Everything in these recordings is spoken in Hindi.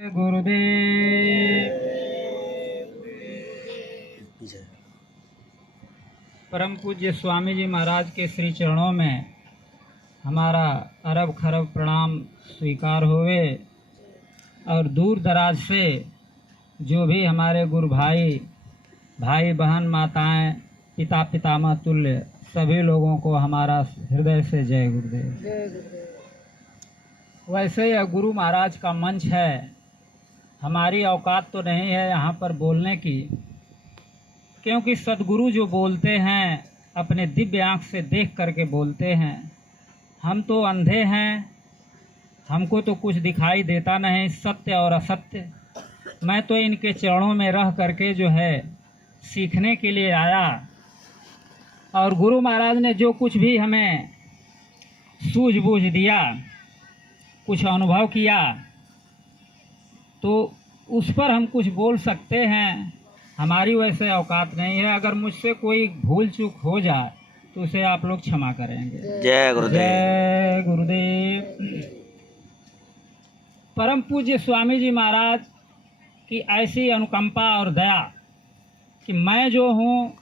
गुरुदेव। परम पूज्य स्वामी जी महाराज के श्री चरणों में हमारा अरब खरब प्रणाम स्वीकार हुए और दूर दराज से जो भी हमारे गुरु भाई बहन माताएं पिता पितामह तुल्य सभी लोगों को हमारा हृदय से जय गुरुदेव। वैसे यह गुरु महाराज का मंच है, हमारी औकात तो नहीं है यहाँ पर बोलने की, क्योंकि सद्गुरु जो बोलते हैं अपने दिव्य आँख से देख करके बोलते हैं। हम तो अंधे हैं, हमको तो कुछ दिखाई देता नहीं सत्य और असत्य। मैं तो इनके चरणों में रह करके जो है सीखने के लिए आया, और गुरु महाराज ने जो कुछ भी हमें सूझबूझ दिया, कुछ अनुभव किया, तो उस पर हम कुछ बोल सकते हैं। हमारी वैसे औकात नहीं है। अगर मुझसे कोई भूल चूक हो जाए तो उसे आप लोग क्षमा करेंगे। जय गुरुदेव। जय गुरुदेव। परम पूज्य स्वामी जी महाराज की ऐसी अनुकंपा और दया कि मैं जो हूँ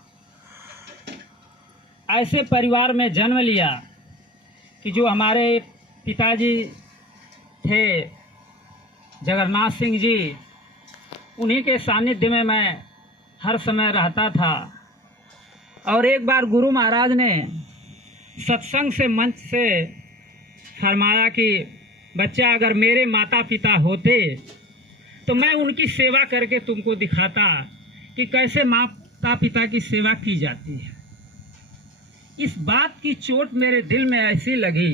ऐसे परिवार में जन्म लिया कि जो हमारे पिताजी थे जगन्नाथ सिंह जी, उन्हीं के सानिध्य में मैं हर समय रहता था। और एक बार गुरु महाराज ने सत्संग से मंच से फरमाया कि बच्चा अगर मेरे माता पिता होते तो मैं उनकी सेवा करके तुमको दिखाता कि कैसे माता पिता की सेवा की जाती है। इस बात की चोट मेरे दिल में ऐसी लगी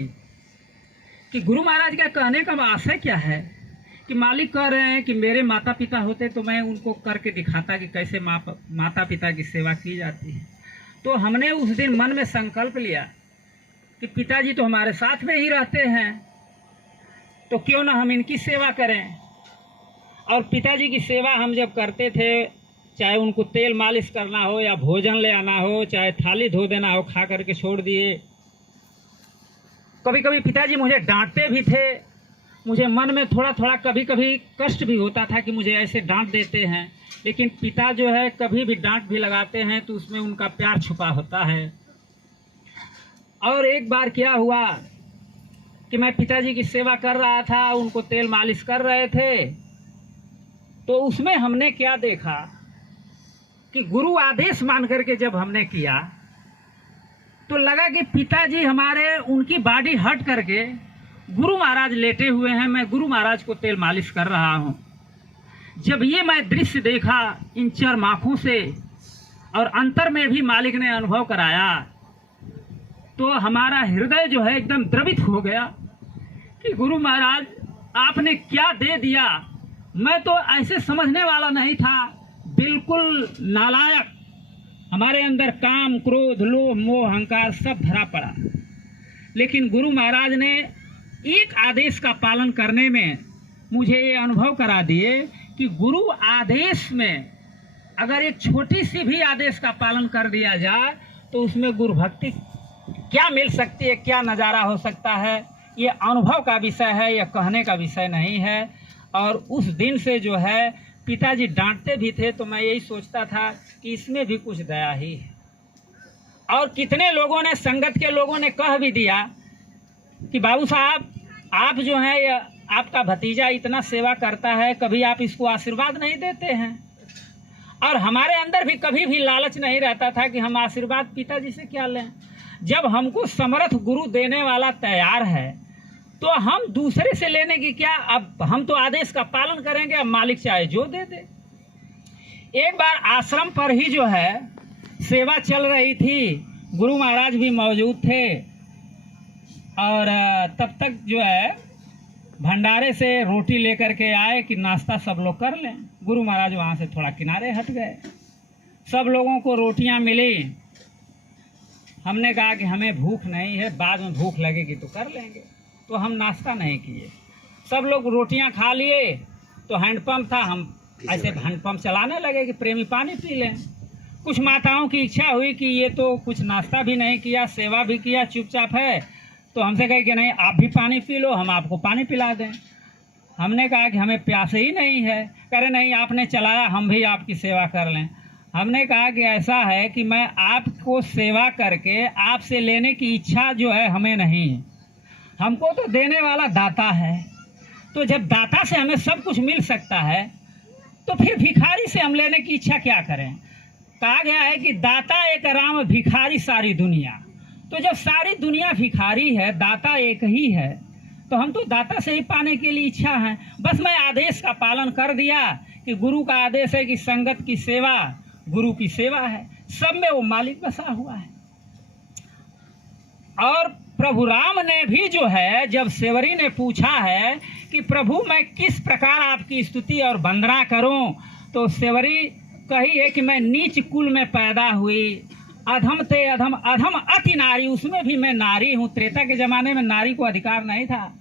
कि गुरु महाराज का कहने का आशय क्या है कि मालिक कह रहे हैं कि मेरे माता पिता होते तो मैं उनको करके दिखाता कि कैसे माता पिता की सेवा की जाती है। तो हमने उस दिन मन में संकल्प लिया कि पिताजी तो हमारे साथ में ही रहते हैं, तो क्यों ना हम इनकी सेवा करें। और पिताजी की सेवा हम जब करते थे, चाहे उनको तेल मालिश करना हो या भोजन ले आना हो, चाहे थाली धो देना हो, खा करके छोड़ दिए। कभी कभी पिताजी मुझे डांटते भी थे, मुझे मन में थोड़ा थोड़ा कभी कभी कष्ट भी होता था कि मुझे ऐसे डांट देते हैं, लेकिन पिता जो है कभी भी डांट भी लगाते हैं तो उसमें उनका प्यार छुपा होता है। और एक बार क्या हुआ कि मैं पिताजी की सेवा कर रहा था, उनको तेल मालिश कर रहे थे, तो उसमें हमने क्या देखा कि गुरु आदेश मान करके जब हमने किया तो लगा कि पिताजी हमारे उनकी बॉडी हट करके गुरु महाराज लेटे हुए हैं, मैं गुरु महाराज को तेल मालिश कर रहा हूं। जब ये मैं दृश्य देखा इन चरम आँखों से और अंतर में भी मालिक ने अनुभव कराया, तो हमारा हृदय जो है एकदम द्रवित हो गया कि गुरु महाराज आपने क्या दे दिया। मैं तो ऐसे समझने वाला नहीं था, बिल्कुल नालायक। हमारे अंदर काम क्रोध लोभ मोह अहंकार सब भरा पड़ा, लेकिन गुरु महाराज ने एक आदेश का पालन करने में मुझे ये अनुभव करा दिए कि गुरु आदेश में अगर एक छोटी सी भी आदेश का पालन कर दिया जाए तो उसमें गुरु भक्ति क्या मिल सकती है, क्या नज़ारा हो सकता है, ये अनुभव का विषय है, यह कहने का विषय नहीं है। और उस दिन से जो है पिताजी डांटते भी थे तो मैं यही सोचता था कि इसमें भी कुछ दया ही है। और कितने लोगों ने, संगत के लोगों ने कह भी दिया कि बाबू साहब आप जो है आपका भतीजा इतना सेवा करता है, कभी आप इसको आशीर्वाद नहीं देते हैं। और हमारे अंदर भी कभी भी लालच नहीं रहता था कि हम आशीर्वाद पिताजी से क्या लें। जब हमको समर्थ गुरु देने वाला तैयार है तो हम दूसरे से लेने की क्या, अब हम तो आदेश का पालन करेंगे, अब मालिक चाहे जो दे दे। एक बार आश्रम पर ही जो है सेवा चल रही थी, गुरु महाराज भी मौजूद थे, और तब तक जो है भंडारे से रोटी लेकर के आए कि नाश्ता सब लोग कर लें। गुरु महाराज वहाँ से थोड़ा किनारे हट गए, सब लोगों को रोटियाँ मिली। हमने कहा कि हमें भूख नहीं है, बाद में भूख लगेगी तो कर लेंगे, तो हम नाश्ता नहीं किए। सब लोग रोटियाँ खा लिए, तो हैंडपम्प था, हम ऐसे हैंडपम्प चलाने लगे कि प्रेमी पानी पी लें। कुछ माताओं की इच्छा हुई कि ये तो कुछ नाश्ता भी नहीं किया, सेवा भी किया, चुपचाप है, तो हमसे कहे कि नहीं आप भी पानी पी लो, हम आपको पानी पिला दें। हमने कहा कि हमें प्यास ही नहीं है। कह रहे नहीं, आपने चलाया, हम भी आपकी सेवा कर लें। हमने कहा कि ऐसा है कि मैं आपको सेवा करके आपसे लेने की इच्छा जो है हमें नहीं है, हमको तो देने वाला दाता है। तो जब दाता से हमें सब कुछ मिल सकता है तो फिर भिखारी से हम लेने की इच्छा क्या करें। कहा गया है कि दाता एक राम, भिखारी सारी दुनिया। तो जब सारी दुनिया भिखारी है, दाता एक ही है, तो हम तो दाता से ही पाने के लिए इच्छा है। बस मैं आदेश का पालन कर दिया कि गुरु का आदेश है कि संगत की सेवा गुरु की सेवा है, सब में वो मालिक बसा हुआ है। और प्रभु राम ने भी जो है, जब सेवरी ने पूछा है कि प्रभु मैं किस प्रकार आपकी स्तुति और वंदना करूं, तो सेवरी कही है कि मैं नीच कुल में पैदा हुई, अधम ते अधम, अधम अति नारी, उसमें भी मैं नारी हूँ। त्रेता के जमाने में नारी को अधिकार नहीं था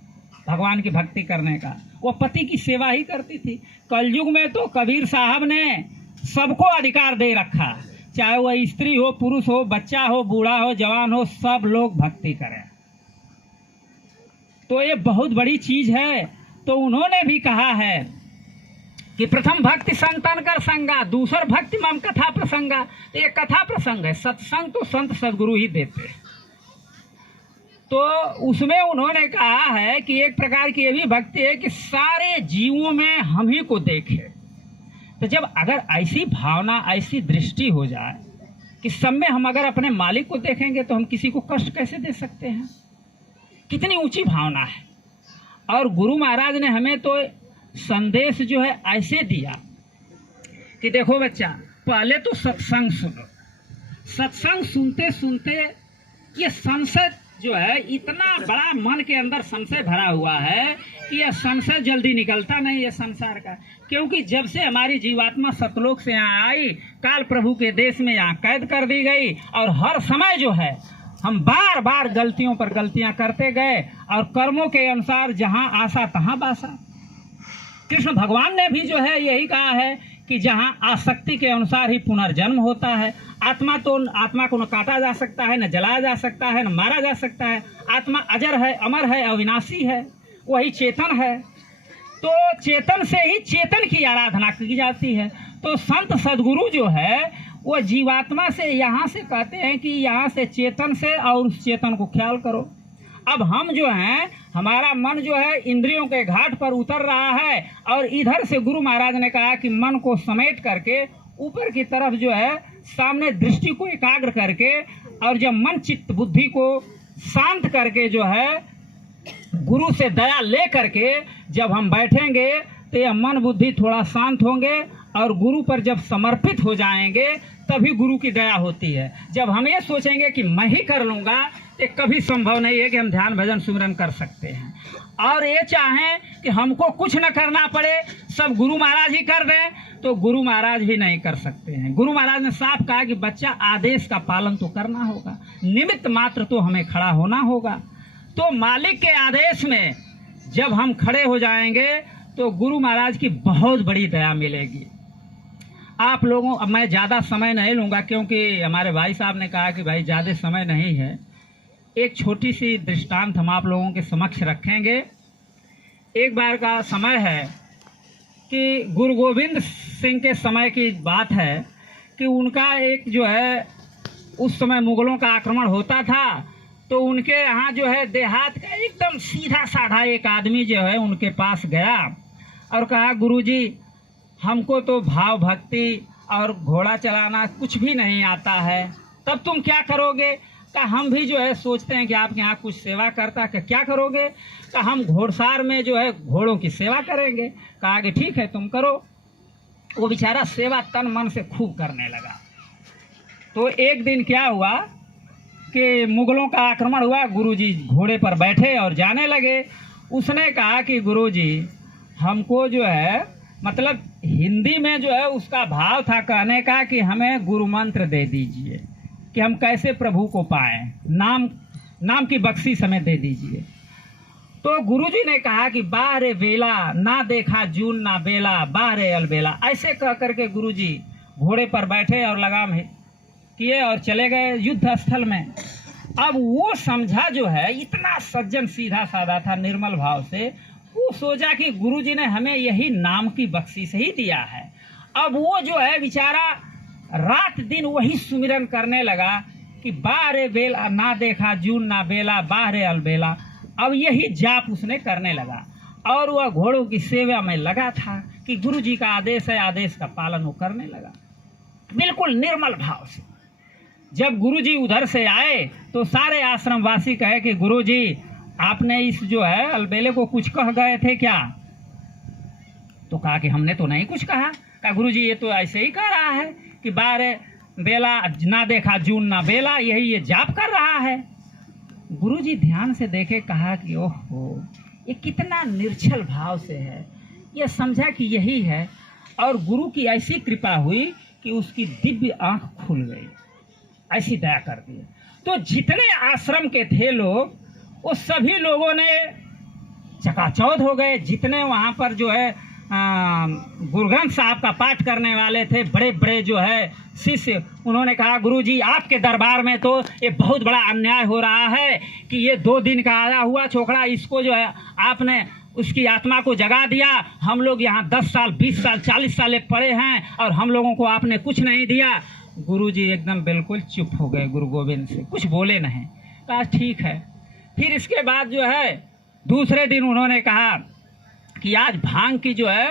भगवान की भक्ति करने का, वो पति की सेवा ही करती थी। कलयुग में तो कबीर साहब ने सबको अधिकार दे रखा, चाहे वह स्त्री हो, पुरुष हो, बच्चा हो, बूढ़ा हो, जवान हो, सब लोग भक्ति करें। तो ये बहुत बड़ी चीज है। तो उन्होंने भी कहा है कि प्रथम भक्ति संतन कर संगा, दूसर भक्ति मम कथा प्रसंगा। तो ये कथा प्रसंग है, सत्संग तो संत सदगुरु ही देते हैं। तो उसमें उन्होंने कहा है कि एक प्रकार की ये भी भक्ति है कि सारे जीवों में हम ही को देखे। तो जब अगर ऐसी भावना, ऐसी दृष्टि हो जाए कि सब में हम अगर अपने मालिक को देखेंगे तो हम किसी को कष्ट कैसे दे सकते हैं। कितनी ऊंची भावना है। और गुरु महाराज ने हमें तो संदेश जो है ऐसे दिया कि देखो बच्चा, पहले तो सत्संग सुनो। सत्संग सुनते सुनते ये संशय जो है, इतना बड़ा मन के अंदर संशय भरा हुआ है कि यह संशय जल्दी निकलता नहीं है संसार का। क्योंकि जब से हमारी जीवात्मा सतलोक से यहाँ आई, काल प्रभु के देश में यहाँ कैद कर दी गई, और हर समय जो है हम बार बार गलतियों पर गलतियां करते गए, और कर्मों के अनुसार जहाँ आशा तहाँ बासा। कृष्ण भगवान ने भी जो है यही कहा है कि जहाँ आसक्ति के अनुसार ही पुनर्जन्म होता है। आत्मा को न काटा जा सकता है, न जलाया जा सकता है, न मारा जा सकता है। आत्मा अजर है, अमर है, अविनाशी है, वही चेतन है। तो चेतन से ही चेतन की आराधना की जाती है। तो संत सदगुरु जो है वो जीवात्मा से यहाँ से कहते हैं कि यहाँ से चेतन से, और उस चेतन को ख्याल करो। अब हम जो हैं, हमारा मन जो है इंद्रियों के घाट पर उतर रहा है, और इधर से गुरु महाराज ने कहा कि मन को समेट करके ऊपर की तरफ जो है सामने दृष्टि को एकाग्र करके, और जब मन चित्त बुद्धि को शांत करके जो है गुरु से दया ले करके जब हम बैठेंगे तो यह मन बुद्धि थोड़ा शांत होंगे, और गुरु पर जब समर्पित हो जाएंगे तभी गुरु की दया होती है। जब हम ये सोचेंगे कि मैं ही कर लूँगा, तो कभी संभव नहीं है कि हम ध्यान भजन सुमिरन कर सकते हैं। और ये चाहें कि हमको कुछ न करना पड़े, सब गुरु महाराज ही कर दें, तो गुरु महाराज भी नहीं कर सकते हैं। गुरु महाराज ने साफ कहा कि बच्चा, आदेश का पालन तो करना होगा, निमित्त मात्र तो हमें खड़ा होना होगा। तो मालिक के आदेश में जब हम खड़े हो जाएंगे तो गुरु महाराज की बहुत बड़ी दया मिलेगी। आप लोगों, अब मैं ज़्यादा समय नहीं लूँगा क्योंकि हमारे भाई साहब ने कहा कि भाई ज़्यादा समय नहीं है। एक छोटी सी दृष्टांत हम आप लोगों के समक्ष रखेंगे। एक बार का समय है कि गुरु गोविंद सिंह के समय की बात है कि उनका एक जो है, उस समय मुगलों का आक्रमण होता था, तो उनके यहाँ जो है देहात का एकदम सीधा साधा एक आदमी जो है उनके पास गया और कहा, गुरुजी हमको तो भाव भक्ति और घोड़ा चलाना कुछ भी नहीं आता है, तब तुम क्या करोगे? का हम भी जो है सोचते हैं कि आपके यहाँ कुछ सेवा करता है, क्या करोगे? का हम घोड़सार में जो है घोड़ों की सेवा करेंगे। कहा कि ठीक है तुम करो। वो बेचारा सेवा तन मन से खूब करने लगा। तो एक दिन क्या हुआ कि मुगलों का आक्रमण हुआ, गुरुजी घोड़े पर बैठे और जाने लगे। उसने कहा कि गुरुजी हमको जो है, मतलब हिंदी में जो है उसका भाव था कहने का कि हमें गुरु मंत्र दे दीजिए कि हम कैसे प्रभु को पाएं, नाम की बख्शिश हमें दे दीजिए। तो गुरुजी ने कहा कि बाहरे बेला ना देखा जून ना बेला, बाहरे अलबेला। ऐसे कह करके गुरुजी घोड़े पर बैठे और लगाम किए और चले गए युद्ध स्थल में। अब वो समझा जो है, इतना सज्जन सीधा साधा था, निर्मल भाव से, वो सोचा कि गुरुजी ने हमें यही नाम की बख्शिश ही दिया है। अब वो जो है बेचारा रात दिन वही सुमिरन करने लगा कि बारे बेला ना देखा जून ना बेला बाहरे अलबेला। अब यही जाप उसने करने लगा और वह घोड़ों की सेवा में लगा था कि गुरुजी का आदेश है, आदेश का पालन वो करने लगा बिल्कुल निर्मल भाव से। जब गुरुजी उधर से आए तो सारे आश्रम वासी कहे कि गुरुजी आपने इस जो है अलबेले को कुछ कह गए थे क्या? तो कहा कि हमने तो नहीं कुछ कहा। कहा गुरुजी ये तो ऐसे ही कह रहा है कि बारे बेला ना देखा जून ना बेला, यही ये जाप कर रहा है। गुरुजी ध्यान से देखे, कहा कि ओहो ये कितना निर्छल भाव से है। ये समझा कि यही है और गुरु की ऐसी कृपा हुई कि उसकी दिव्य आंख खुल गई, ऐसी दया कर दी। तो जितने आश्रम के थे लोग वो सभी लोगों ने चकाचौंध हो गए। जितने वहाँ पर जो है गुरु ग्रंथ साहब का पाठ करने वाले थे, बड़े बड़े जो है शिष्य, उन्होंने कहा गुरुजी आपके दरबार में तो ये बहुत बड़ा अन्याय हो रहा है कि ये 2 दिन का आया हुआ छोकरा, इसको जो है आपने उसकी आत्मा को जगा दिया। हम लोग यहाँ 10 साल 20 साल 40 साल पड़े हैं और हम लोगों को आपने कुछ नहीं दिया। गुरुजी एकदम बिल्कुल चुप हो गए, गुरु गोविंद से कुछ बोले नहीं। कहा ठीक है। फिर इसके बाद जो है दूसरे दिन उन्होंने कहा कि आज भांग की जो है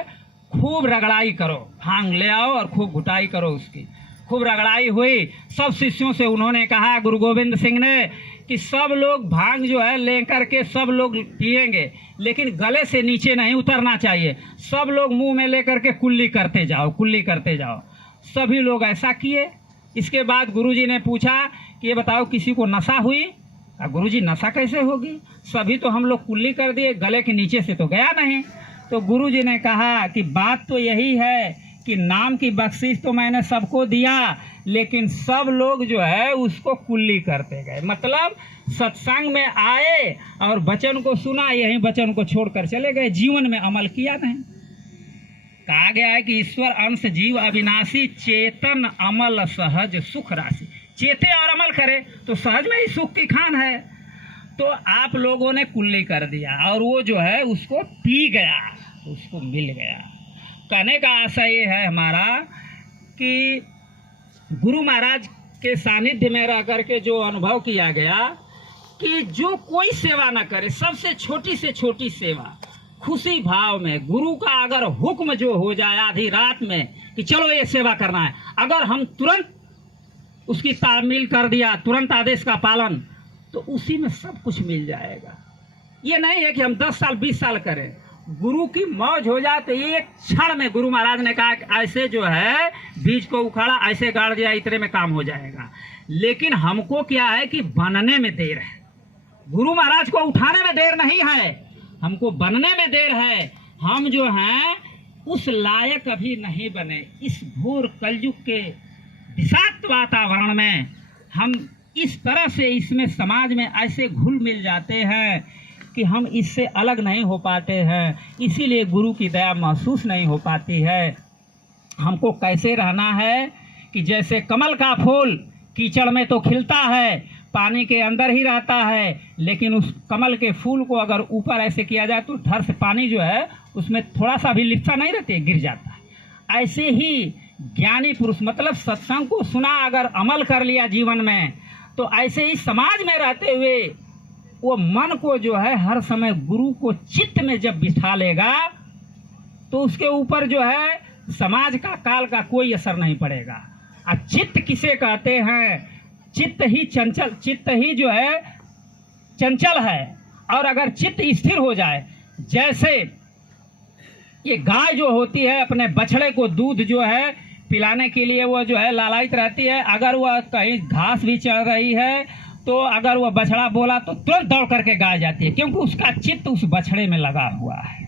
खूब रगड़ाई करो, भांग ले आओ और खूब घुटाई करो उसकी। खूब रगड़ाई हुई। सब शिष्यों से उन्होंने कहा गुरु गोविंद सिंह ने कि सब लोग भांग जो है लेकर के सब लोग पिएंगे, लेकिन गले से नीचे नहीं उतरना चाहिए। सब लोग मुंह में लेकर के कुल्ली करते जाओ, कुल्ली करते जाओ। सभी लोग ऐसा किए। इसके बाद गुरुजी ने पूछा कि ये बताओ किसी को नशा हुई? गुरुजी नशा कैसे होगी, सभी तो हम लोग कुल्ली कर दिए, गले के नीचे से तो गया नहीं। तो गुरुजी ने कहा कि बात तो यही है कि नाम की बख्शिश तो मैंने सबको दिया, लेकिन सब लोग जो है उसको कुल्ली करते गए। मतलब सत्संग में आए और वचन को सुना, यही वचन को छोड़कर चले गए, जीवन में अमल किया नहीं। कहा गया है कि ईश्वर अंश जीव अविनाशी, चेतन अमल सहज सुख राशि। चेते और अमल करे तो सहज में ही सुख की खान है। तो आप लोगों ने कुल्ली कर दिया और वो जो है उसको पी गया, उसको मिल गया। कहने का आशय ये है हमारा कि गुरु महाराज के सानिध्य में रह करके जो अनुभव किया गया कि जो कोई सेवा न करे, सबसे छोटी से छोटी सेवा खुशी भाव में, गुरु का अगर हुक्म जो हो जाए आधी रात में कि चलो ये सेवा करना है, अगर हम तुरंत उसकी तामील कर दिया, तुरंत आदेश का पालन, तो उसी में सब कुछ मिल जाएगा। ये नहीं है कि हम 10 साल 20 साल करें। गुरु की मौज हो जाए तो एक क्षण में, गुरु महाराज ने कहा ऐसे जो है बीज को उखाड़ा, ऐसे गाड़ दिया, इतने में काम हो जाएगा। लेकिन हमको क्या है कि बनने में देर है। गुरु महाराज को उठाने में देर नहीं है, हमको बनने में देर है। हम जो हैं उस लायक अभी नहीं बने। इस घोर कलयुग के विषाक्त वातावरण में हम इस तरह से इसमें समाज में ऐसे घुल मिल जाते हैं कि हम इससे अलग नहीं हो पाते हैं। इसीलिए गुरु की दया महसूस नहीं हो पाती है। हमको कैसे रहना है कि जैसे कमल का फूल कीचड़ में तो खिलता है, पानी के अंदर ही रहता है, लेकिन उस कमल के फूल को अगर ऊपर ऐसे किया जाए तो धर से पानी जो है उसमें थोड़ा सा भी लिप्सा नहीं रहती है, गिर जाता है। ऐसे ही ज्ञानी पुरुष, मतलब सत्संग को सुना अगर अमल कर लिया जीवन में, तो ऐसे ही समाज में रहते हुए वो मन को जो है हर समय गुरु को चित्त में जब बिठा लेगा तो उसके ऊपर जो है समाज का काल का कोई असर नहीं पड़ेगा। और चित्त किसे कहते हैं? चित्त ही चंचल, चित्त ही जो है चंचल है। और अगर चित्त स्थिर हो जाए, जैसे ये गाय जो होती है अपने बछड़े को दूध जो है पिलाने के लिए वो जो है लालायित रहती है, अगर वह कहीं घास भी चल रही है तो अगर वह बछड़ा बोला तो तुरंत दौड़ करके गाय जाती है, क्योंकि उसका चित्त उस बछड़े में लगा हुआ है।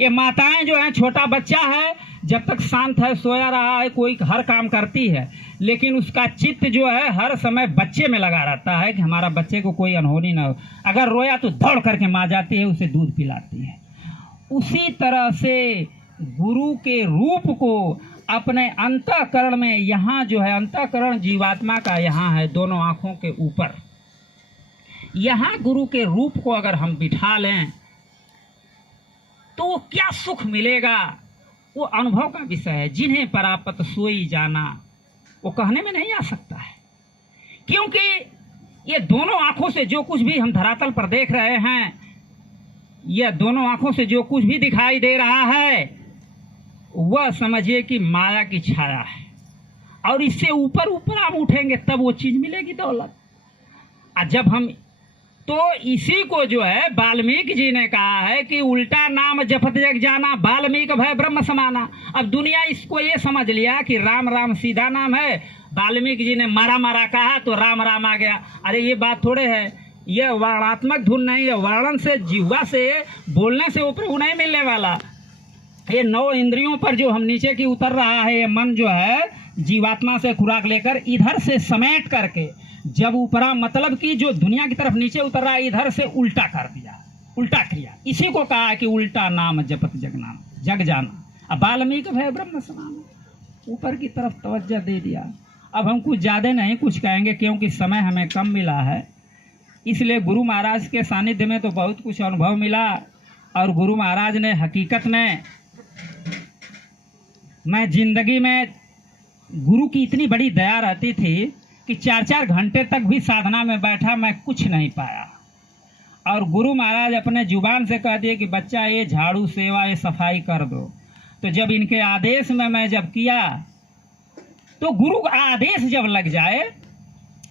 ये माताएं जो हैं, छोटा बच्चा है, जब तक शांत है, सोया रहा है, कोई हर काम करती है, लेकिन उसका चित्त जो है हर समय बच्चे में लगा रहता है कि हमारा बच्चे को कोई अनहोनी ना हो। अगर रोया तो दौड़ करके माँ जाती है, उसे दूध पिलाती है। उसी तरह से गुरु के रूप को अपने अंतःकरण में, यहाँ जो है अंतःकरण जीवात्मा का यहाँ है, दोनों आँखों के ऊपर, यहाँ गुरु के रूप को अगर हम बिठा लें तो वो क्या सुख मिलेगा, वो अनुभव का विषय है। जिन्हें परापत सोई जाना, वो कहने में नहीं आ सकता है, क्योंकि ये दोनों आंखों से जो कुछ भी हम धरातल पर देख रहे हैं, यह दोनों आंखों से जो कुछ भी दिखाई दे रहा है, वह समझिए कि माया की छाया है। और इससे ऊपर ऊपर हम उठेंगे तब वो चीज मिलेगी, दौलत। और जब हम तो इसी को जो है वाल्मीकि जी ने कहा है कि उल्टा नाम जपत जग जाना, वाल्मीकि भय ब्रह्म समाना। अब दुनिया इसको ये समझ लिया कि राम राम सीधा नाम है, वाल्मीकि जी ने मारा मारा कहा तो राम राम आ गया। अरे ये बात थोड़े है, यह वर्णात्मक धुन नहीं है। वर्णन से, जिह्वा से, बोलने से ऊपर नहीं मिलने वाला। ये 9 इंद्रियों पर जो हम नीचे की उतर रहा है, ये मन जो है जीवात्मा से खुराक लेकर इधर से समेट करके जब ऊपरा मतलब कि जो दुनिया की तरफ नीचे उतर रहा है, इधर से उल्टा कर दिया, उल्टा क्रिया। इसी को कहा है कि उल्टा नाम जपत जग जाना। अब वाल्मीकि भय ब्रह्म समाना, ऊपर की तरफ तवज्जो दे दिया। अब हम कुछ ज़्यादा नहीं कुछ कहेंगे, क्योंकि समय हमें कम मिला है। इसलिए गुरु महाराज के सानिध्य में तो बहुत कुछ अनुभव मिला। और गुरु महाराज ने हकीकत में, मैं जिंदगी में गुरु की इतनी बड़ी दया रहती थी कि 4-4 घंटे तक भी साधना में बैठा, मैं कुछ नहीं पाया। और गुरु महाराज अपने जुबान से कह दिए कि बच्चा ये झाड़ू सेवा ये सफाई कर दो। तो जब इनके आदेश में मैं जब किया, तो गुरु का आदेश जब लग जाए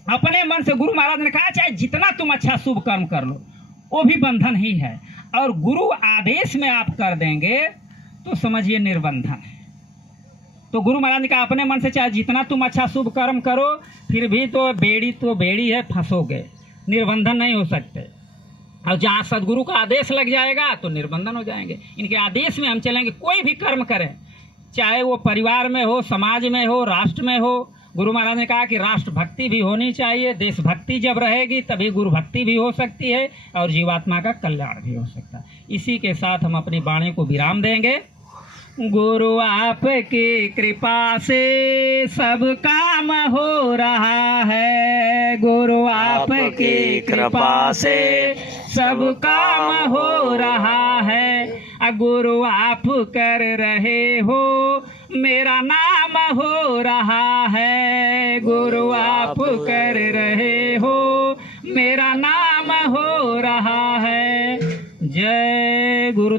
अपने मन से, गुरु महाराज ने कहा चाहे जितना तुम अच्छा शुभ कर्म कर लो वो भी बंधन ही है। और गुरु आदेश में आप कर देंगे तो समझिए निर्बंधन है। तो गुरु महाराज ने कहा अपने मन से चाहे जितना तुम अच्छा शुभ कर्म करो, फिर भी तो बेड़ी है, फंसोगे, निर्बंधन नहीं हो सकते। और जहाँ सदगुरु का आदेश लग जाएगा तो निर्बंधन हो जाएंगे। इनके आदेश में हम चलेंगे। कोई भी कर्म करें, चाहे वो परिवार में हो, समाज में हो, राष्ट्र में हो। गुरु महाराज ने कहा कि राष्ट्र भक्ति भी होनी चाहिए, देशभक्ति जब रहेगी तभी गुरु भक्ति भी हो सकती है और जीवात्मा का कल्याण भी हो सकता है। इसी के साथ हम अपनी वाणी को विराम देंगे। गुरु आपकी कृपा से सब काम हो रहा है, गुरु आपकी कृपा से सब काम हो रहा है। गुरु आप कर रहे हो मेरा नाम हो रहा है, गुरु आप कर रहे हो मेरा नाम हो रहा है। जय गुरु।